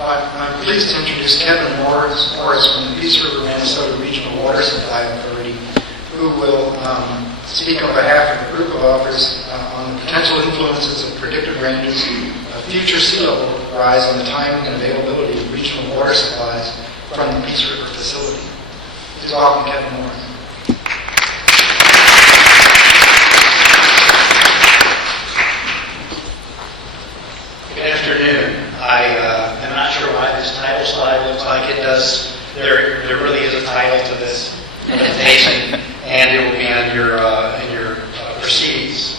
I'm pleased to introduce Kevin Morris from the Peace River, Manasota Regional Water Supply Authority, who will speak on behalf of the group of authors on the potential influences of predicted ranges of future sea level rise on the timing and availability of regional water supplies from the Peace River facility. Please welcome Kevin Morris. Good afternoon. I'm not sure why this title slide looks like it does. There really is a title to this presentation, and it will be on your proceedings.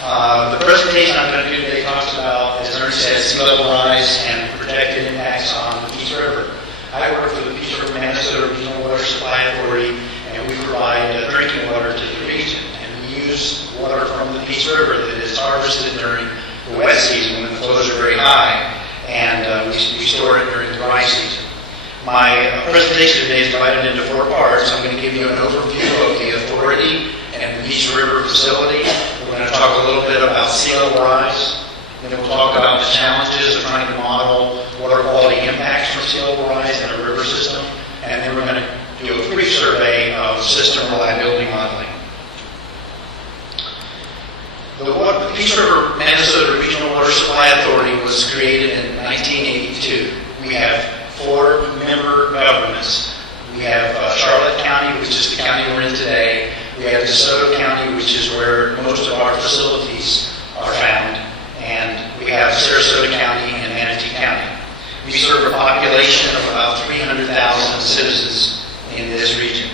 The presentation I'm going to do today talks about, as Ernest said, sea level rise and projected impacts on the Peace River. I work for the Peace River Manasota Regional Water Supply Authority, and we provide drinking water to the region. And we use water from the Peace River that is harvested during the wet season when the flows are very high, and we store it during the dry season. My presentation today is divided into 4 parts. I'm going to give you an overview of the authority and the Peace River facility. We're going to talk a little bit about sea level rise. Then we'll talk about the challenges of trying to model water quality impacts from sea level rise in a river system. And then we're going to do a brief survey of system reliability modeling. The Peace River Manasota Regional Water Supply Authority was created in 1982. We have 4 member governments. We have Charlotte County, which is the county we're in today. We have DeSoto County, which is where most of our facilities are found. And we have Sarasota County and Manatee County. We serve a population of about 300,000 citizens in this region.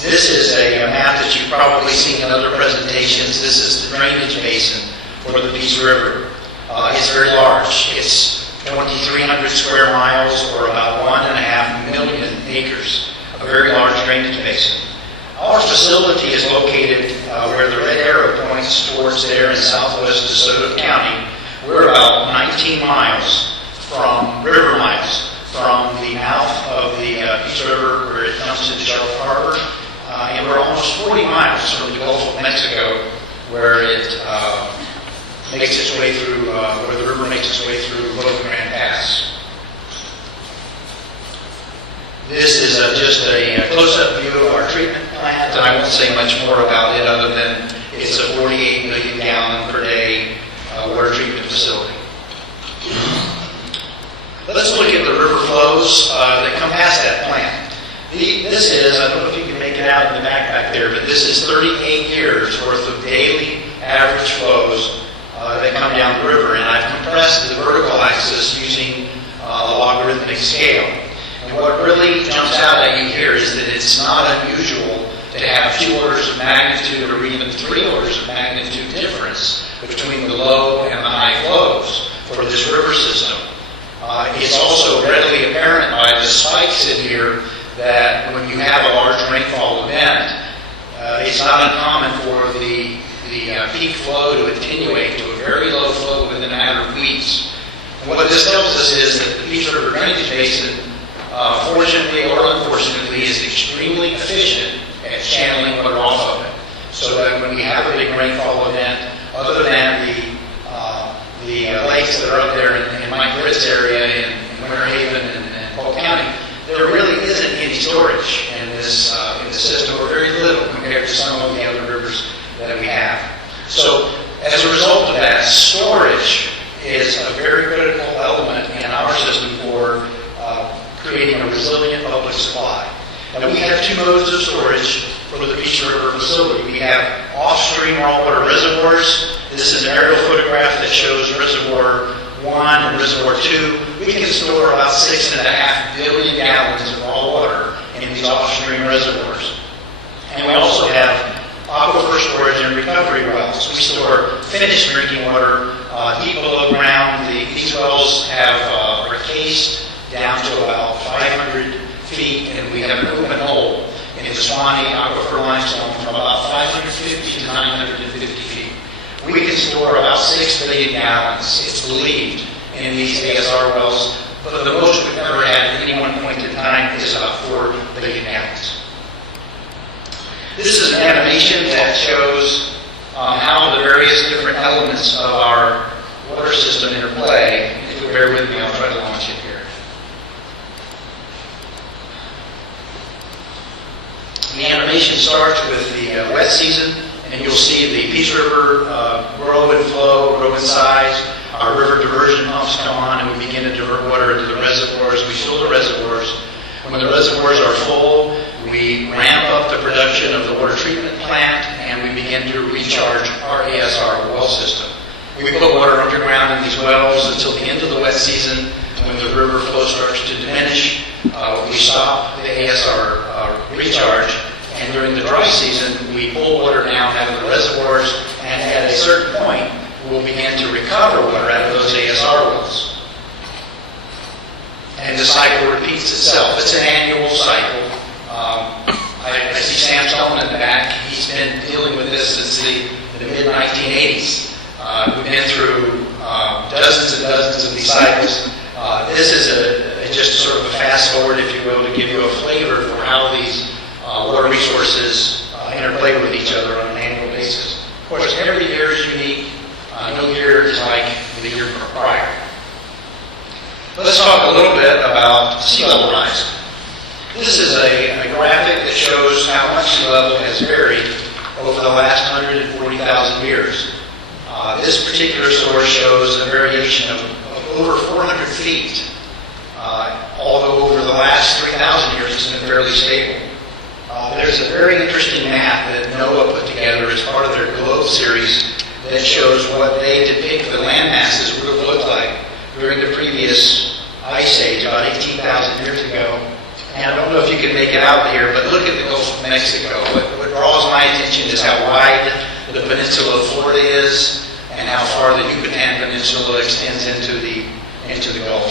This is a map that you've probably seen in other presentations. This is the drainage basin for the Peace River. It's very large. It's 2,300 square miles, or about 1.5 million acres. A very large drainage basin. Our facility is located where the red arrow points towards there in southwest DeSoto County. We're about 19 miles from river miles from the mouth of the Peace River where it comes into Charlotte Harbor. And we're almost 40 miles from the Gulf of Mexico, where it makes its way through, where the river makes its way through Logan Grand Pass. This is just a close-up view of our treatment plant, and I won't say much more about it other than it's a 48 million gallon per day water treatment facility. Let's look at the river flows that come past that plant. This is, I don't know if you can make it out in the back there, but this is 38 years worth of daily average flows that come down the river. And I've compressed the vertical axis using a logarithmic scale. And what really jumps out at you here is that it's not unusual to have 2 orders of magnitude or even 3 orders of magnitude difference between the low and the high flows for this river system. It's also readily apparent by the spikes in here that when you have a large rainfall event, it's not uncommon for the peak flow to attenuate to a very low flow within a matter of weeks. And what this tells us is that the Peace River drainage basin, fortunately or unfortunately, is extremely efficient at channeling water off of it. So that when we have a big rainfall event, other than the lakes that are up there in Mike Britt's area in Winter Haven and Polk County, there really isn't any storage in this system, or very little compared to some of the other rivers that we have. So as a result of that, storage is a very critical element in our system for creating a resilient public supply. Now we have 2 modes of storage for the Peace River facility. We have off-stream raw water reservoirs. This is an aerial photograph that shows Reservoir 1 and Reservoir 2. We can store about 6.5 billion gallons of raw water in these off-stream reservoirs. And we also have aquifer storage and recovery wells. We store finished drinking water deep below ground. These wells are cased down to about 500 feet, and we have an open hole in the Swanee aquifer limestone from about 550 to 950 feet. We can store about 6 billion gallons, it's believed, in these ASR wells, but the most we've ever had at any one point in time is about 4 billion gallons. This is an animation that shows how the various different elements of our water system We put water underground in these wells until the end of the wet season. When the river flow starts to diminish, we stop the ASR recharge, and during the dry season, we pull water down out of the reservoirs, and at a certain point, we'll begin to recover water out of those ASR wells. And the cycle repeats itself. It's an annual cycle. I see Sam Stone in the back. He's been dealing with this since the mid-1980s. We've been through dozens and dozens of these cycles. This is just sort of a fast forward, if you will, to give you a flavor for how these water resources interplay with each other on an annual basis. Of course, every year is unique. No year is like the year prior. Let's talk a little bit about sea level rise. This is a graphic that shows how much sea level has varied over the last 140,000 years. This particular source shows a variation of over 400 feet, although over the last 3,000 years it's been fairly stable. There's a very interesting map that NOAA put together as part of their GLOBE series that shows what they depict the land masses would have looked like during the previous ice age, about 18,000 years ago. And I don't know if you can make it out here, but look at the Gulf of Mexico. What draws my attention is how wide the peninsula of Florida is and how far the Yucatan Peninsula extends into the Gulf.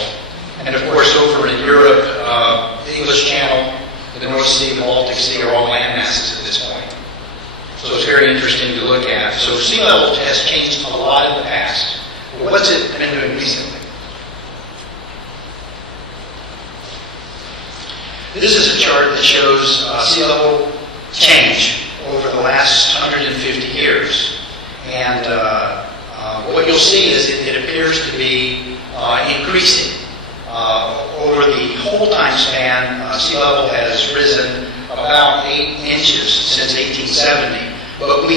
And of course, over in Europe, the English Channel, the North Sea, the Baltic Sea are all land masses at this point. So it's very interesting to look at. So sea level has changed a lot in the past. But what's it been doing recently? This is a chart that shows sea level change over the last 150 years. And what you'll see is it appears to be increasing. Over the whole time span, sea level has risen about 8 inches since 1870. But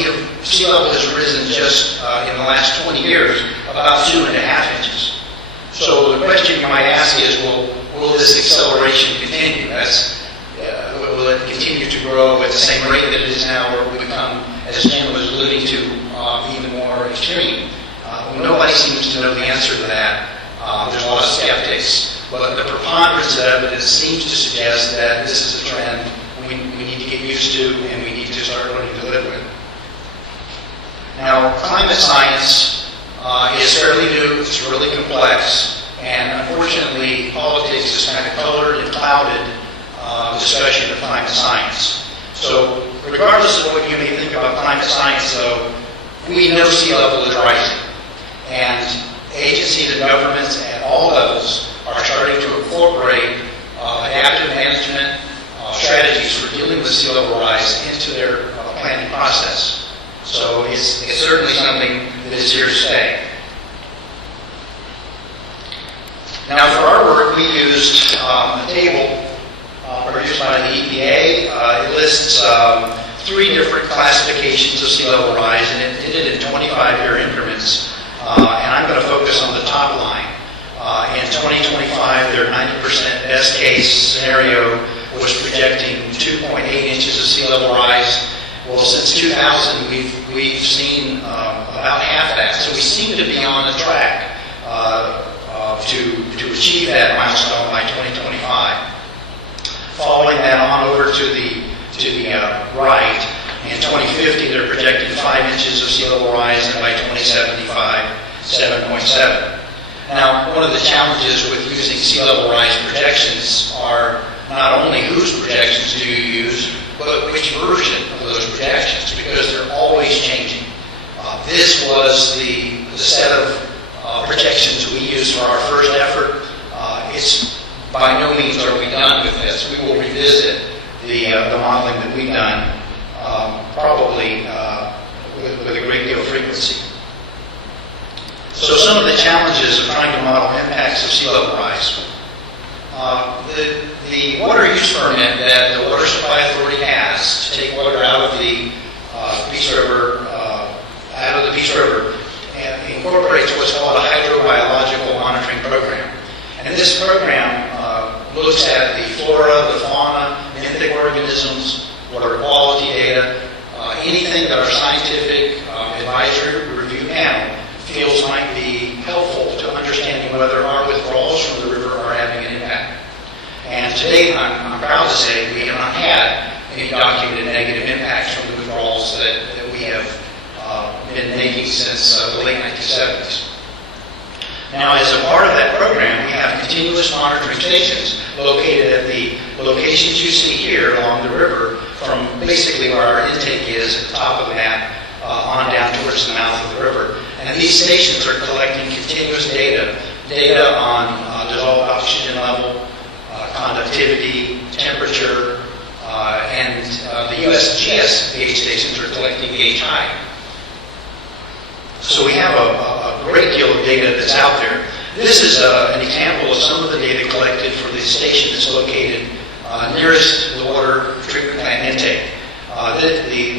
sea level has risen just in the last 20 years about 2.5 inches. So the question you might ask is, will this acceleration continue? Will it continue to grow at the same rate that it is now, or will it become, as Jim was alluding to, even more extreme? Nobody seems to know the answer to that. There's a lot of skeptics, but the preponderance of evidence seems to suggest that this is a trend we need to get used to and we need to start learning to live with. Now, climate science is fairly new, it's really complex, and unfortunately, politics has kind of colored and clouded the discussion of climate science. So, regardless of what you may think about climate science, though, we know sea level is rising. And agencies and governments at all levels are starting to incorporate adaptive management strategies for dealing with sea level rise into their planning process. So it's certainly something that is here to stay. Now for our work, we used a table produced by the EPA. It lists 3 different classifications of sea level rise, and it did it in 25-year increments. And I'm going to focus on the top line. In 2025, their 90% best case scenario was projecting 2.8 inches of sea level rise. Well, since 2000, we've seen about half that. So we seem to be on a track to achieve that milestone by 2025. Following that on over to the right, in 2050, they're projecting 5 inches of sea level rise, and by 2075, 7.7. Now, one of the challenges with using sea level rise projections are not only whose projections do you use, but which version of those projections, because they're always changing. This was the set of projections we used for our first effort. It's by no means are we done with this. We will revisit the modeling that we've done probably with a great deal of frequency. So some of the challenges of trying to model impacts of sea level rise. The water use permit that the Water Supply Authority has to take water out of the Peace River, and incorporates what's called a hydrobiological monitoring program. And this program looks at the flora, the fauna, benthic organisms, water quality data, anything that our scientific advisory review panel feels I'm proud to say we have not had any documented negative impacts from the withdrawals that we have been making since the late 1970s. Now, as a part of that program, we have continuous monitoring stations located at the locations you see here along the river, from basically where our intake is at the top of the map on down towards the mouth of the river. And these stations are collecting continuous data on dissolved oxygen level, conductivity, temperature, and the USGS gauge stations are collecting gauge height. So we have a great deal of data that's out there. This is an example of some of the data collected for the station that's located nearest the water treatment plant intake.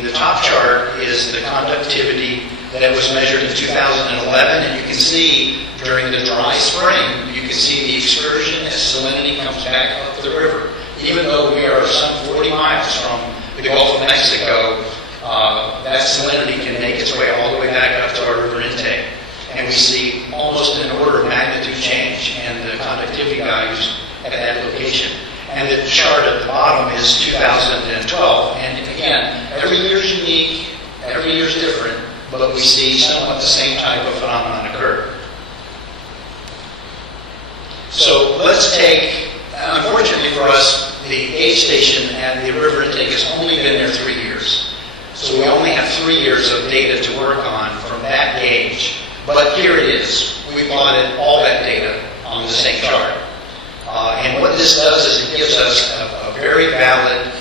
The top chart is the conductivity that was measured in 2011, and you can see during the dry spring, you can see the excursion as salinity comes back up the river. Even though we are some 40 miles from the Gulf of Mexico, that salinity can make its way all the way back up to our river intake. And we see almost an order of magnitude change in the conductivity values at that location. And the chart at the bottom is 2012. And again, every year is unique, every year is different, but we see somewhat the same type of phenomenon occur. So let's take, unfortunately for us, the gauge station and the river intake has only been there 3 years. So we only have 3 years of data to work on from that gauge. But here it is. We plotted all that data on the same chart. And what this does is it gives us a very valid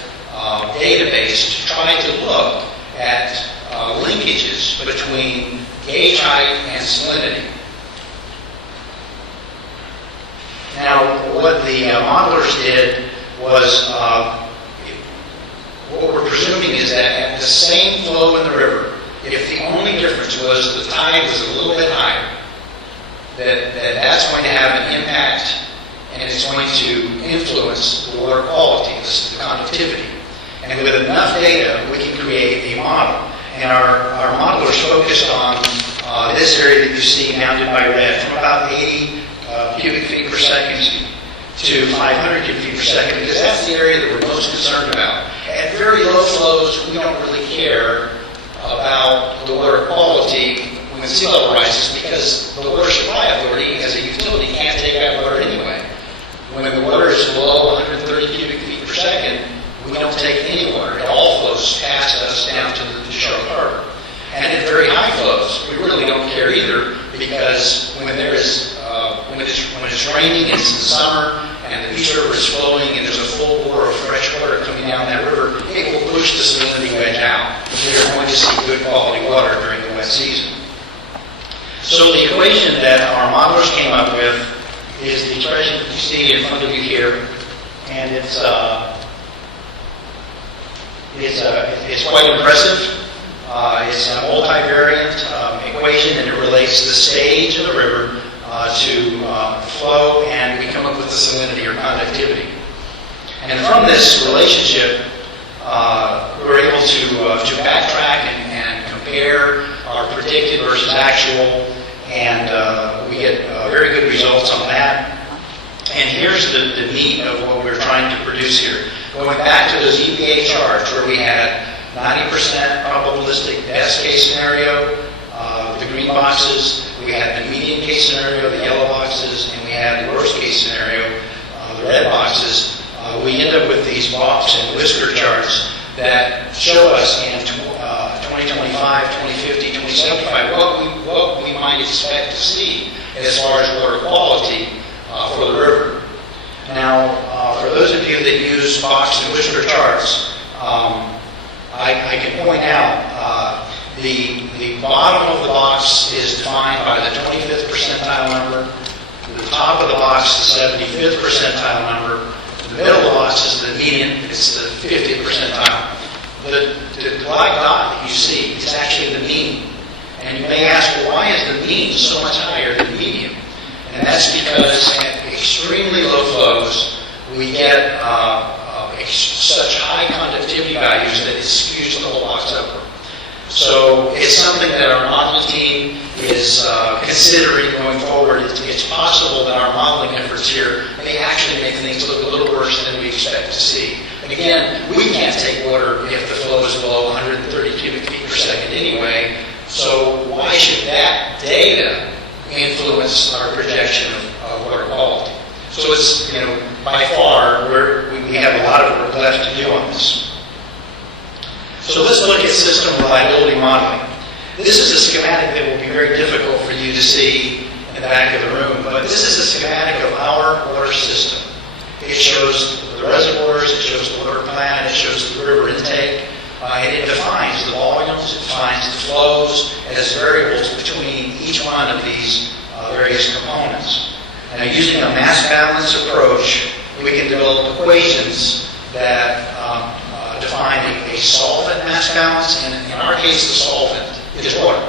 database to try to look at linkages between gauge height and salinity. Now, what the modelers did was, what we're presuming is that at the same flow in the river, if the only difference was the tide was a little bit higher, that's going to have an impact, and it's going to influence the water quality, the conductivity. And with enough data, we can create a model. And our modelers focused on this area that you see bounded by red, from about 80 cubic feet per second to 500 cubic feet per second, because that's the area that we're most concerned about. At very low flows, we don't really care about the water quality when sea level rises, because the water supply authority, as a utility, can't take that water anyway. When the water is below 130 cubic feet per second, we don't take any water. It all flows past us down to the Charlotte Harbor. And at very high flows, we really don't care either, because when it's raining, it's in summer, and the Peace River is flowing, and there's a full bore of fresh water coming down that river, it will push the salinity wedge out. We're going to see good quality water during the wet season. So the equation that our modelers came up with is the expression that you see in front of you here, and it's quite impressive. It's a multivariate equation, and it relates the stage of the river to flow, and we come up with the salinity or conductivity. And from this relationship, we're able to backtrack and compare our predicted versus actual, and we get very good results on that. And here's the meat of what we're trying to produce here. Going back to those EPA charts where we had 90% probabilistic best case scenario, the green boxes, we had the median case scenario, the yellow boxes, and we had the worst case scenario, the red boxes. We end up with these box and whisker charts that show us in 2025, 2050, 2075 what we might expect to see as far as water quality for the river. Now, for those of you that use box and whisker charts, I can point out the bottom of the box is defined by the 25th percentile number, the top of the box the 75th percentile number, the middle of the box is the median, it's the 50th percentile. The black dot that you see is actually the mean. And you may ask, well, why is the mean so much higher than the median? And that's because at extremely low flows, we get such high conductivity values that it skews the whole box upward. So it's something that our modeling team is considering going forward, it's possible that our modeling efforts here may actually make things look a little worse than we expect to see. Again, we can't take water if the flow is below 130 cubic feet per second anyway, so why should that data influence our projection of water quality? So it's, by far, we have a lot of work left to do on this. So let's look at system reliability modeling. This is a schematic that will be very difficult for you to see in the back of the room, but this is a schematic of our water system. It shows the reservoirs, it shows the water plant, it shows the river intake, and it defines the volumes, it defines the flows as variables between each one of these various components. Now, using a mass balance approach, we can develop equations that define a solvent mass balance, and in our case, the solvent is water.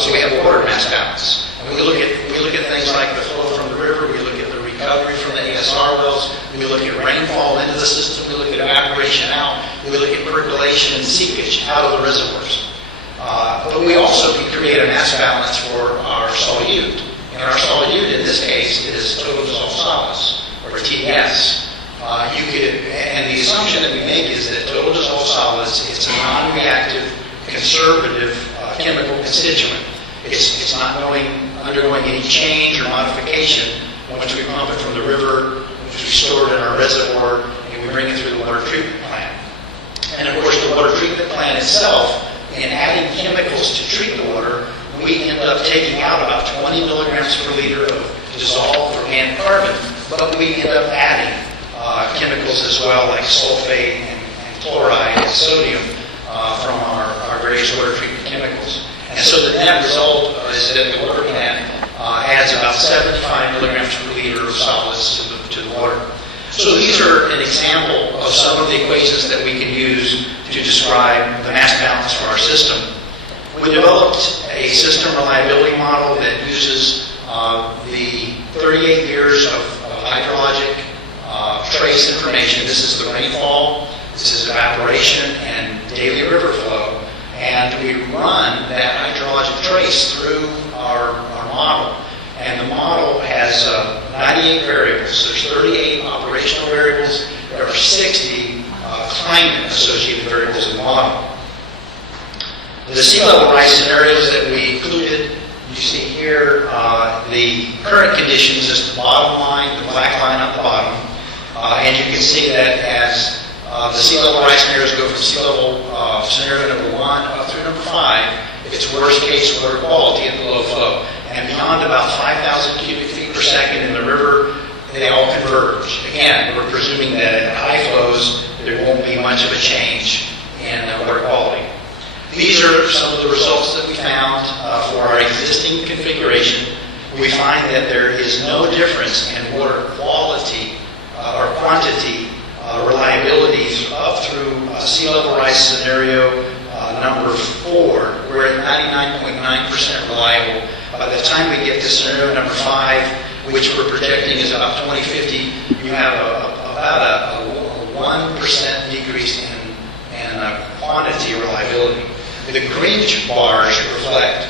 So we have water mass balance. And we look at things like the flow from the river, we look at the recovery from the ASR wells, we look at rainfall into the system, we look at evaporation out, we look at percolation and seepage out of the reservoirs. But we also can create a mass balance for our solute. And our solute in this case is total dissolved solids, or TDS. And the assumption that we make is that total dissolved solids, it's a non-reactive, conservative chemical constituent. It's not undergoing any change or modification once we pump it from the river, once we store it in our reservoir, and we bring it through the water treatment plant. And of course, the water treatment plant itself, in adding chemicals to treat the water, we end up taking out about 20 milligrams per liter of dissolved organic carbon, but we end up adding chemicals as well, like sulfate and chloride and sodium from our various water treatment chemicals. And so the net result is that the water plant adds about 75 milligrams per liter of solids to the water. So these are an example of some of the equations that we can use to describe the mass balance for our system. We developed a system reliability model that uses the 38 years of hydrologic trace information. This is the rainfall, this is evaporation, and daily river flow. And we run that hydrologic trace through our model. And the model has 98 variables. There's 38 operational variables. There are 60 climate-associated variables in the model. The sea level rise scenarios that we included, you see here, the current conditions is the bottom line, the black line at the bottom. And you can see that as the sea level rise scenarios go from sea level scenario number 1 up through number 5, it's worst case water quality at the low flow. And beyond about 5,000 cubic feet per second in the river, they all converge. Again, we're presuming that at high flows, there won't be much of a change in water quality. These are some of the results that we found for our existing configuration. We find that there is no difference in water quality or quantity reliability up through sea level rise scenario number 4. We're at 99.9% reliable. By the time we get to scenario number 5, which we're projecting is about 2050, you have about a 1% decrease in quantity reliability. The green bars reflect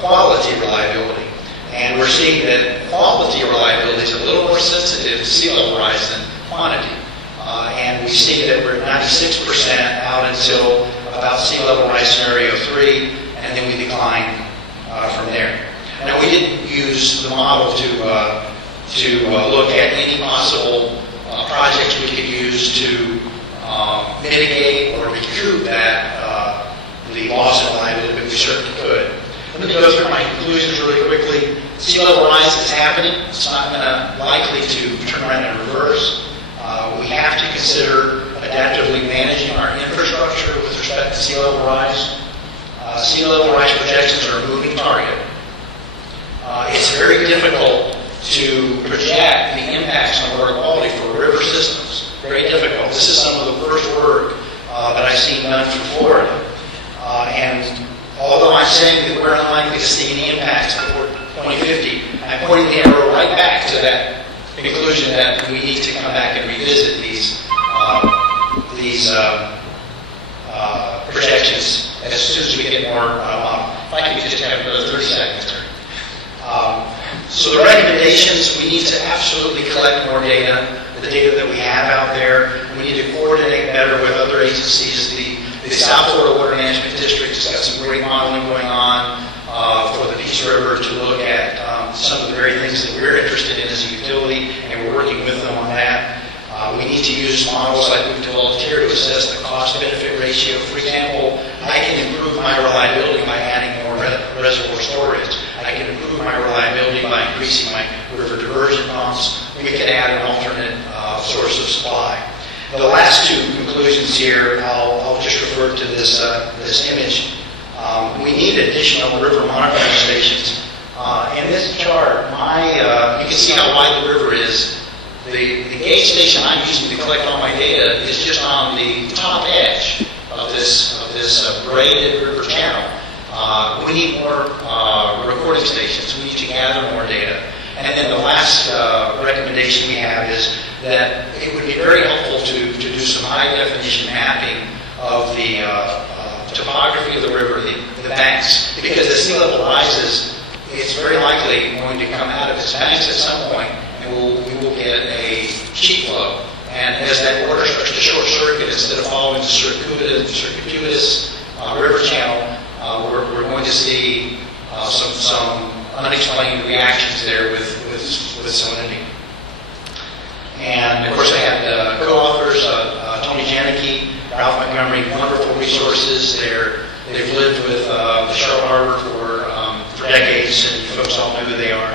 quality reliability. And we're seeing that quality reliability is a little more sensitive to sea level rise than quantity. And we see that we're at 96% out until about sea level rise scenario 3, and then we decline from there. Now, we didn't use the model to look at any possible projects we could use to mitigate or recoup the loss of reliability, but we certainly could. Let me go through my conclusions really quickly. Sea level rise is happening. It's not likely to turn around in reverse. We have to consider adaptively managing our infrastructure with respect to sea level rise. Sea level rise projections are a moving target. It's very difficult to project the impacts on water quality for river systems. Very difficult. This is some of the worst work that I've seen done for Florida. And although I'm saying that we're unlikely to see any impacts before 2050, I'm pointing the arrow right back to that conclusion that we need to come back and revisit these projections as soon as we get more model. If I could just have another 30 seconds there. So the recommendations, we need to absolutely collect more data, the data that we have out there. We need to coordinate better with other agencies. The South Florida Water Management District has got some great modeling going on for the Peace River to look at some of the very things that we're interested in as a utility, and we're working with them on that. We need to use models like we've developed here to assess the cost-benefit ratio. For example, I can improve my reliability by adding more reservoir storage. I can improve my reliability by increasing my river diversion pumps. We can add an alternate source of supply. The last two conclusions here, I'll just refer to this image. We need additional river monitoring stations. In this chart, you can see how wide the river is. The gauge station I'm using to collect all my data is just on the top edge of this braided river channel. We need more recording stations. We need to gather more data. And then the last recommendation we have is that it would be very helpful to do some high-definition mapping of the topography of the river, the banks, because as sea level rises, it's very likely going to come out of its banks at some point, and we will get a sheet flow. And as that water starts to short circuit, instead of following the circuitous river channel, we're going to see some unexplained reactions there with salinity. And of course, I had co-authors, Tony Janicki, Ralph Montgomery, wonderful resources. They've lived with the Shore Harbor for decades, and you folks all know who they are.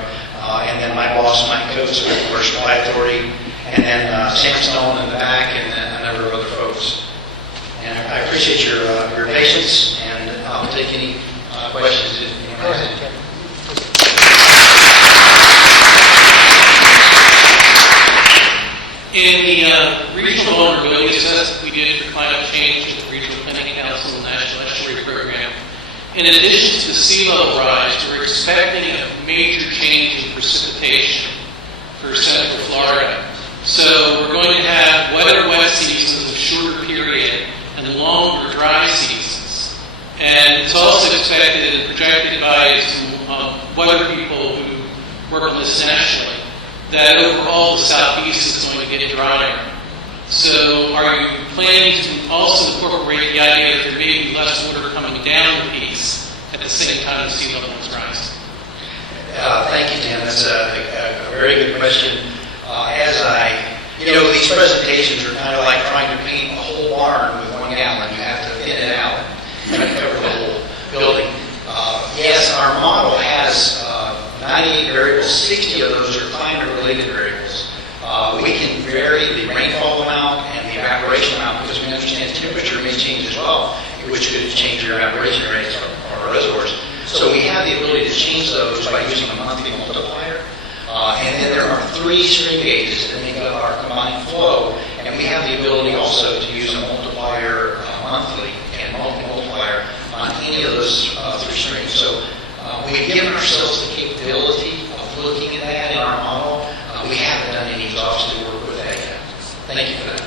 And then my boss, Mike Coates, with the Water Supply Authority, and then Sam Stone in the back, and then a number of other folks. And I appreciate your patience, and I'll take any questions if anyone has any. In the regional vulnerability assessment we did for climate change with the Regional Planning Council and the National Estuary Program, in addition to the sea level rise, we're expecting a major change in precipitation for central Florida. So we're going to have wetter wet seasons of shorter period and longer dry seasons. And it's also expected and projected by some weather people who work on this nationally that overall the southeast is going to get drier. So are you planning to also incorporate the idea that there may be less water coming down the piece at the same time the sea level is rising? Thank you, Dan. That's a very good question. These presentations are kind of like trying to paint a whole barn with 1 gallon. You have to thin it out and cover the whole building. Yes, our model has 98 variables. 60 of those are climate-related variables. We can vary the rainfall amount and the evaporation amount because we understand temperature may change as well, which could change your evaporation rates or reservoirs. So we have the ability to change those by using a monthly multiplier. And then there are 3 stream gauges that make up our combined flow, and we have the ability also to use a multiplier monthly and multiplier on any of those 3 streams. So we've given ourselves the capability of looking at that in our model. We haven't done any exhaustive work with that yet. Thank you for that.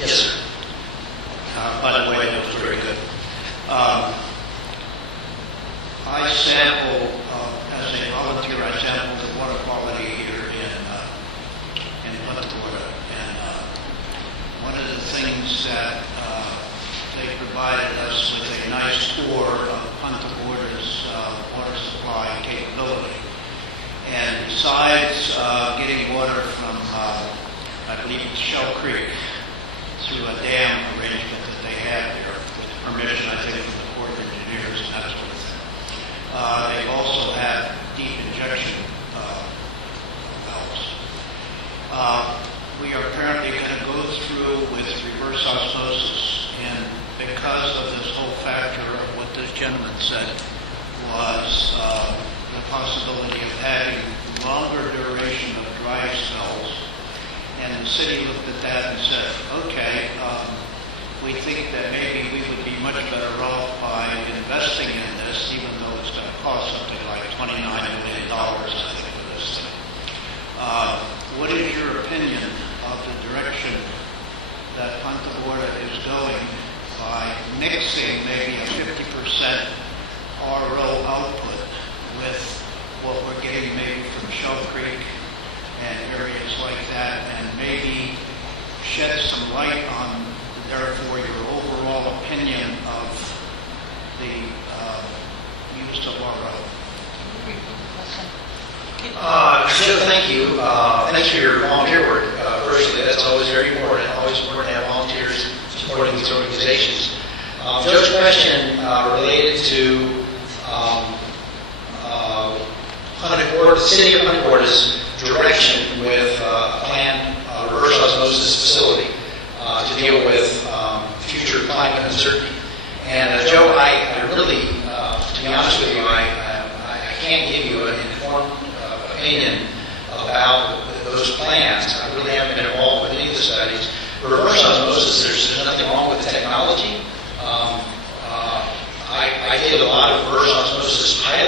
Yes, sir. By the way, that was very good. I sample, as a volunteer, I sample the water quality here in Punta, Gorda. And one of the things that they provided us with a nice tour of Punta Gorda's water supply capability. And besides getting water from, I believe it's Shell Creek, through a dam arrangement that they have here, with permission, I think, from the Corps of Engineers and that sort of thing. They also have deep injection valves. We are apparently going to go through with reverse osmosis, and because of this whole factor of what this gentleman said was the possibility of having longer duration of dry spells, and the city looked at that and said, okay, we think that maybe we would be much better off by investing in this, even though it's going to cost something like $29 million, I think, for this thing. What is your opinion of the direction that Punta Gorda is going by mixing maybe a 50% RO output with what shed some light on, therefore, your overall opinion of the use of our Joe, thank you. Thanks for your volunteer work. Personally, that's always very important. Always important to have volunteers supporting these organizations. Joe's question related to the city of Punta Gorda's direction with a planned reverse osmosis facility to deal with future climate uncertainty. And Joe, I really, to be honest with you, I can't give you an informed opinion about those plans. I really haven't been involved with any of the studies. Reverse osmosis, there's nothing wrong with the technology. I did a lot of reverse osmosis pilot